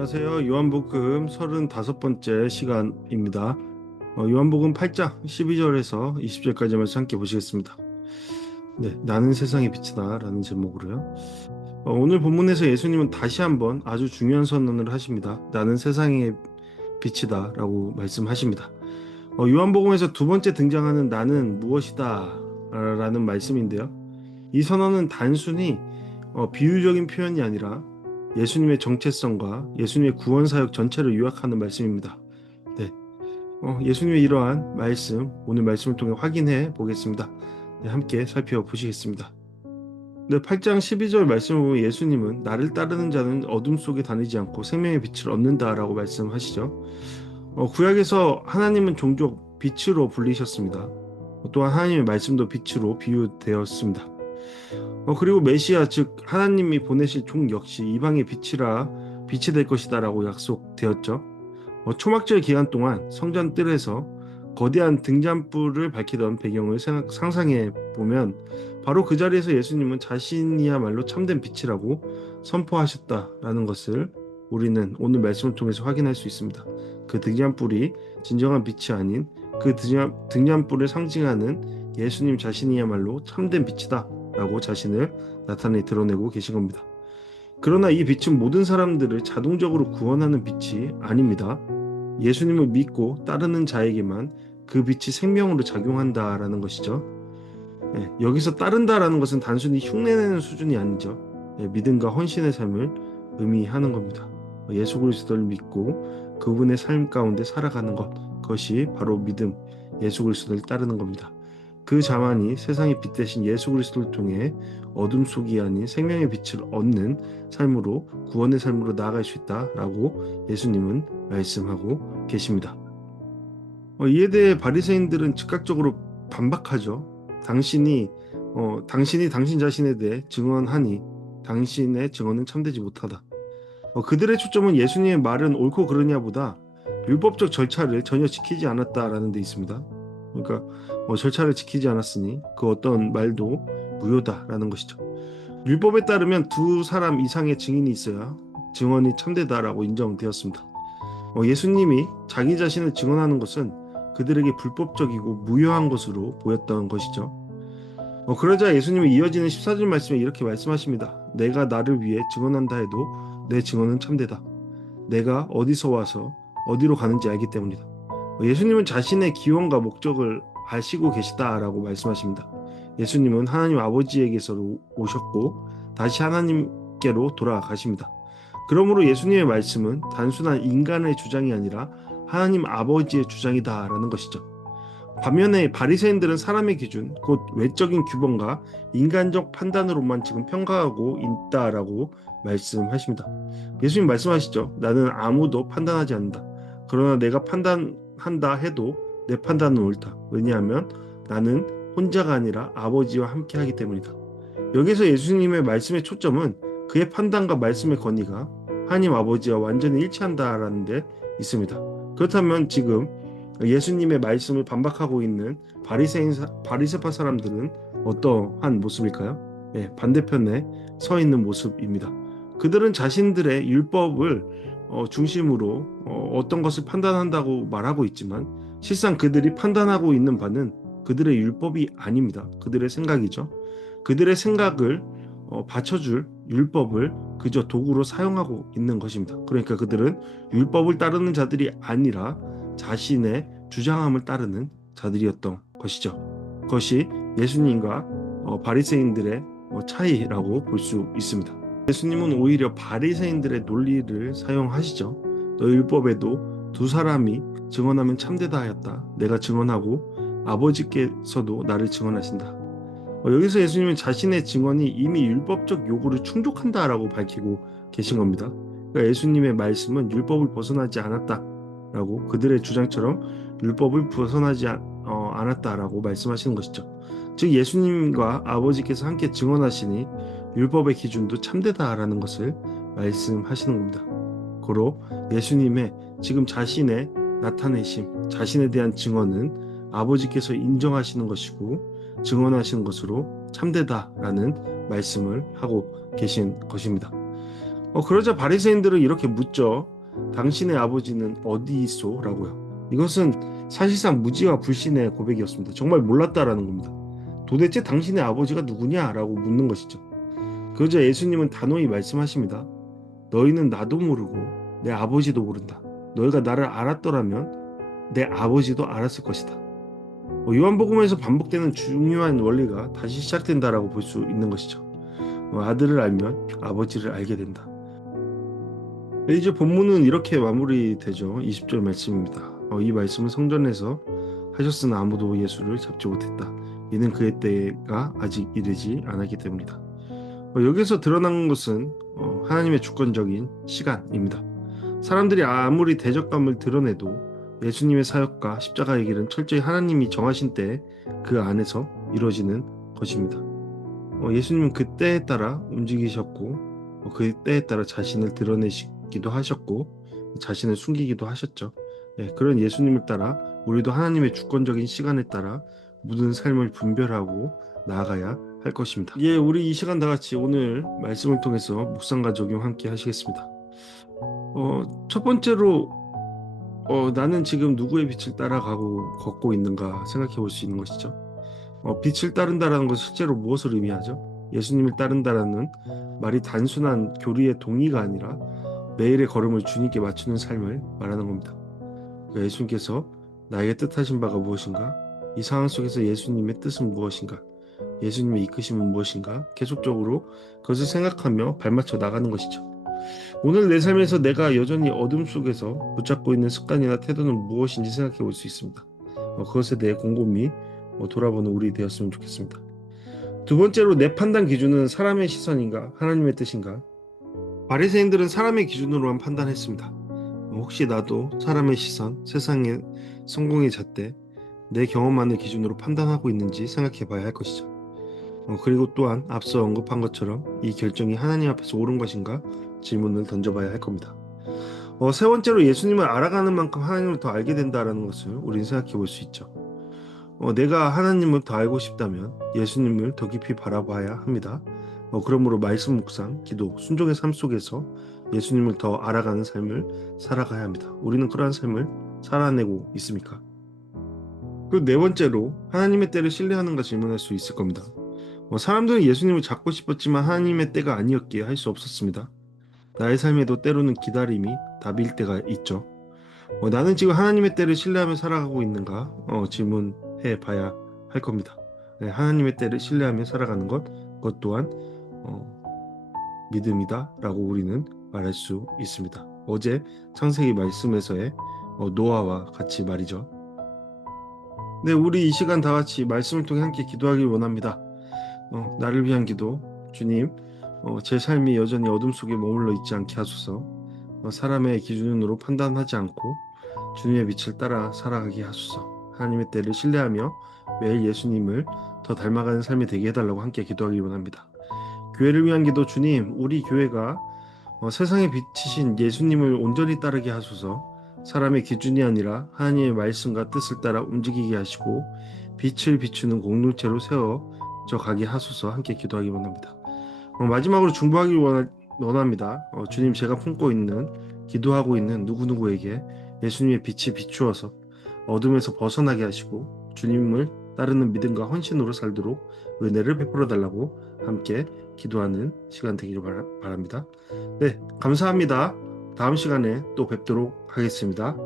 안녕하세요. 요한복음 35번째 시간입니다. 요한복음 8장 12절에서 20절까지 말씀 함께 보시겠습니다. 네, 나는 세상의 빛이다 라는 제목으로요. 오늘 본문에서 예수님은 다시 한번 아주 중요한 선언을 하십니다. 나는 세상의 빛이다 라고 말씀하십니다. 요한복음에서 두 번째 등장하는 나는 무엇이다 라는 말씀인데요. 이 선언은 단순히 비유적인 표현이 아니라 예수님의 정체성과 예수님의 구원 사역 전체를 요약하는 말씀입니다. 네, 예수님의 이러한 말씀, 오늘 말씀을 통해 확인해 보겠습니다. 네, 함께 살펴보시겠습니다. 네, 8장 12절 말씀을 보면 예수님은 나를 따르는 자는 어둠 속에 다니지 않고 생명의 빛을 얻는다라고 말씀하시죠. 구약에서 하나님은 종종 빛으로 불리셨습니다. 또한 하나님의 말씀도 빛으로 비유되었습니다. 그리고 메시아 즉 하나님이 보내실 종 역시 이방의 빛이 될 것이다라고 약속되었죠. 초막절 기간 동안 성전 뜰에서 거대한 등잔불을 밝히던 배경을 상상해 보면 바로 그 자리에서 예수님은 자신이야말로 참된 빛이라고 선포하셨다라는 것을 우리는 오늘 말씀을 통해서 확인할 수 있습니다. 그 등잔불이 진정한 빛이 아닌 그 등잔불을 상징하는 예수님 자신이야말로 참된 빛이다 라고 자신을 나타내 드러내고 계신 겁니다. 그러나 이 빛은 모든 사람들을 자동적으로 구원하는 빛이 아닙니다. 예수님을 믿고 따르는 자에게만 그 빛이 생명으로 작용한다라는 것이죠. 여기서 따른다라는 것은 단순히 흉내내는 수준이 아니죠. 믿음과 헌신의 삶을 의미하는 겁니다. 예수 그리스도를 믿고 그분의 삶 가운데 살아가는 것, 그것이 바로 믿음, 예수 그리스도를 따르는 겁니다. 그 자만이 세상의 빛 대신 예수 그리스도를 통해 어둠 속이 아닌 생명의 빛을 얻는 삶으로, 구원의 삶으로 나아갈 수 있다라고 예수님은 말씀하고 계십니다. 이에 대해 바리새인들은 즉각적으로 반박하죠. 당신이 당신 자신에 대해 증언하니 당신의 증언은 참되지 못하다. 그들의 초점은 예수님의 말은 옳고 그르냐보다 율법적 절차를 전혀 지키지 않았다라는 데 있습니다. 그러니까 절차를 지키지 않았으니 그 어떤 말도 무효다라는 것이죠. 율법에 따르면 두 사람 이상의 증인이 있어야 증언이 참되다라고 인정되었습니다. 예수님이 자기 자신을 증언하는 것은 그들에게 불법적이고 무효한 것으로 보였던 것이죠. 그러자 예수님이 이어지는 14절 말씀에 이렇게 말씀하십니다. 내가 나를 위해 증언한다 해도 내 증언은 참되다. 내가 어디서 와서 어디로 가는지 알기 때문이다. 예수님은 자신의 기원과 목적을 아시고 계시다라고 말씀하십니다. 예수님은 하나님 아버지에게서 오셨고 다시 하나님께로 돌아가십니다. 그러므로 예수님의 말씀은 단순한 인간의 주장이 아니라 하나님 아버지의 주장이다라는 것이죠. 반면에 바리새인들은 사람의 기준, 곧 외적인 규범과 인간적 판단으로만 지금 평가하고 있다라고 말씀하십니다. 예수님 말씀하시죠. 나는 아무도 판단하지 않는다. 그러나 내가 판단한다 해도 내 판단은 옳다. 왜냐하면 나는 혼자가 아니라 아버지와 함께하기 때문이다. 여기서 예수님의 말씀의 초점은 그의 판단과 말씀의 권위가 하나님 아버지와 완전히 일치한다라는 데 있습니다. 그렇다면 지금 예수님의 말씀을 반박하고 있는 바리새파 사람들은 어떠한 모습일까요? 반대편에 서 있는 모습입니다. 그들은 자신들의 율법을 중심으로 어떤 것을 판단한다고 말하고 있지만 실상 그들이 판단하고 있는 바는 그들의 율법이 아닙니다. 그들의 생각이죠. 그들의 생각을 받쳐줄 율법을 그저 도구로 사용하고 있는 것입니다. 그러니까 그들은 율법을 따르는 자들이 아니라 자신의 주장함을 따르는 자들이었던 것이죠. 그것이 예수님과 바리새인들의 차이라고 볼 수 있습니다. 예수님은 오히려 바리새인들의 논리를 사용하시죠. 너 율법에도 두 사람이 증언하면 참되다 하였다. 내가 증언하고 아버지께서도 나를 증언하신다. 여기서 예수님은 자신의 증언이 이미 율법적 요구를 충족한다라고 밝히고 계신 겁니다. 그러니까 예수님의 말씀은 율법을 벗어나지 않았다라고, 그들의 주장처럼 율법을 벗어나지 않았다라고 말씀하시는 것이죠. 즉 예수님과 아버지께서 함께 증언하시니 율법의 기준도 참되다라는 것을 말씀하시는 겁니다. 고로 예수님의 지금 자신의 나타내심, 자신에 대한 증언은 아버지께서 인정하시는 것이고 증언하시는 것으로 참되다라는 말씀을 하고 계신 것입니다. 그러자 바리새인들은 이렇게 묻죠. 당신의 아버지는 어디 있소? 라고요. 이것은 사실상 무지와 불신의 고백이었습니다. 정말 몰랐다라는 겁니다. 도대체 당신의 아버지가 누구냐? 라고 묻는 것이죠. 그러자 예수님은 단호히 말씀하십니다. 너희는 나도 모르고 내 아버지도 모른다. 너희가 나를 알았더라면 내 아버지도 알았을 것이다. 요한복음에서 반복되는 중요한 원리가 다시 시작된다라고 볼 수 있는 것이죠. 아들을 알면 아버지를 알게 된다. 이제 본문은 이렇게 마무리되죠. 20절 말씀입니다. 이 말씀은 성전에서 하셨으나 아무도 예수를 잡지 못했다. 이는 그의 때가 아직 이르지 않았기 때문이다. 여기서 드러난 것은 하나님의 주권적인 시간입니다. 사람들이 아무리 대적감을 드러내도 예수님의 사역과 십자가의 길은 철저히 하나님이 정하신 때 그 안에서 이루어지는 것입니다. 예수님은 그 때에 따라 움직이셨고 그 때에 따라 자신을 드러내시기도 하셨고 자신을 숨기기도 하셨죠. 그런 예수님을 따라 우리도 하나님의 주권적인 시간에 따라 모든 삶을 분별하고 나아가야 할 것입니다. 우리 이 시간 다 같이 오늘 말씀을 통해서 묵상과 적용 함께 하시겠습니다. 첫 번째로 나는 지금 누구의 빛을 따라가고 걷고 있는가 생각해 볼 수 있는 것이죠. 빛을 따른다라는 것은 실제로 무엇을 의미하죠? 예수님을 따른다라는 말이 단순한 교리의 동의가 아니라 매일의 걸음을 주님께 맞추는 삶을 말하는 겁니다. 그러니까 예수님께서 나에게 뜻하신 바가 무엇인가? 이 상황 속에서 예수님의 뜻은 무엇인가? 예수님의 이끄심은 무엇인가? 계속적으로 그것을 생각하며 발맞춰 나가는 것이죠. 오늘 내 삶에서 내가 여전히 어둠 속에서 붙잡고 있는 습관이나 태도는 무엇인지 생각해 볼 수 있습니다. 그것에 대해 곰곰이 돌아보는 우리 되었으면 좋겠습니다. 두 번째로 내 판단 기준은 사람의 시선인가 하나님의 뜻인가? 바리새인들은 사람의 기준으로만 판단했습니다. 혹시 나도 사람의 시선, 세상의 성공의 잣대, 내 경험만을 기준으로 판단하고 있는지 생각해 봐야 할 것이죠. 그리고 또한 앞서 언급한 것처럼 이 결정이 하나님 앞에서 옳은 것인가 질문을 던져봐야 할 겁니다. 세 번째로 예수님을 알아가는 만큼 하나님을 더 알게 된다는 것을 우리는 생각해 볼 수 있죠. 내가 하나님을 더 알고 싶다면 예수님을 더 깊이 바라봐야 합니다. 그러므로 말씀 묵상, 기도, 순종의 삶 속에서 예수님을 더 알아가는 삶을 살아가야 합니다. 우리는 그러한 삶을 살아내고 있습니까? 그리고 네 번째로 하나님의 때를 신뢰하는가 질문할 수 있을 겁니다. 사람들은 예수님을 잡고 싶었지만 하나님의 때가 아니었기에 할 수 없었습니다. 나의 삶에도 때로는 기다림이 답일 때가 있죠. 나는 지금 하나님의 때를 신뢰하며 살아가고 있는가 질문해 봐야 할 겁니다. 하나님의 때를 신뢰하며 살아가는 그것 또한 믿음이다 라고 우리는 말할 수 있습니다. 어제 창세기 말씀에서의 노아와 같이 말이죠. 우리 이 시간 다 같이 말씀을 통해 함께 기도하길 원합니다. 나를 위한 기도, 주님, 제 삶이 여전히 어둠 속에 머물러 있지 않게 하소서. 사람의 기준으로 판단하지 않고 주님의 빛을 따라 살아가게 하소서. 하나님의 때를 신뢰하며 매일 예수님을 더 닮아가는 삶이 되게 해달라고 함께 기도하길 원합니다. 교회를 위한 기도, 주님, 우리 교회가 세상에 비치신 예수님을 온전히 따르게 하소서. 사람의 기준이 아니라 하나님의 말씀과 뜻을 따라 움직이게 하시고 빛을 비추는 공동체로 세워져 가게 하소서. 함께 기도하기 원합니다. 마지막으로 중보하기 원합니다. 주님, 제가 품고 있는, 기도하고 있는 누구누구에게 예수님의 빛이 비추어서 어둠에서 벗어나게 하시고 주님을 따르는 믿음과 헌신으로 살도록 은혜를 베풀어 달라고 함께 기도하는 시간 되기를 바랍니다. 감사합니다. 다음 시간에 또 뵙도록 하겠습니다.